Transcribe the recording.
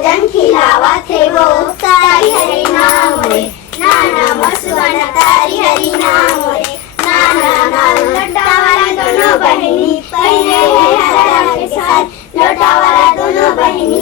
भोजन खिलावा थे वो तारी हरी नाम रे नाना मसुवन तारी हरी नाम रे नाना नाल लड्डा वाला दोनों बहनी पहने हैं हरा रंग के साथ लौटा वाला दोनों बहनी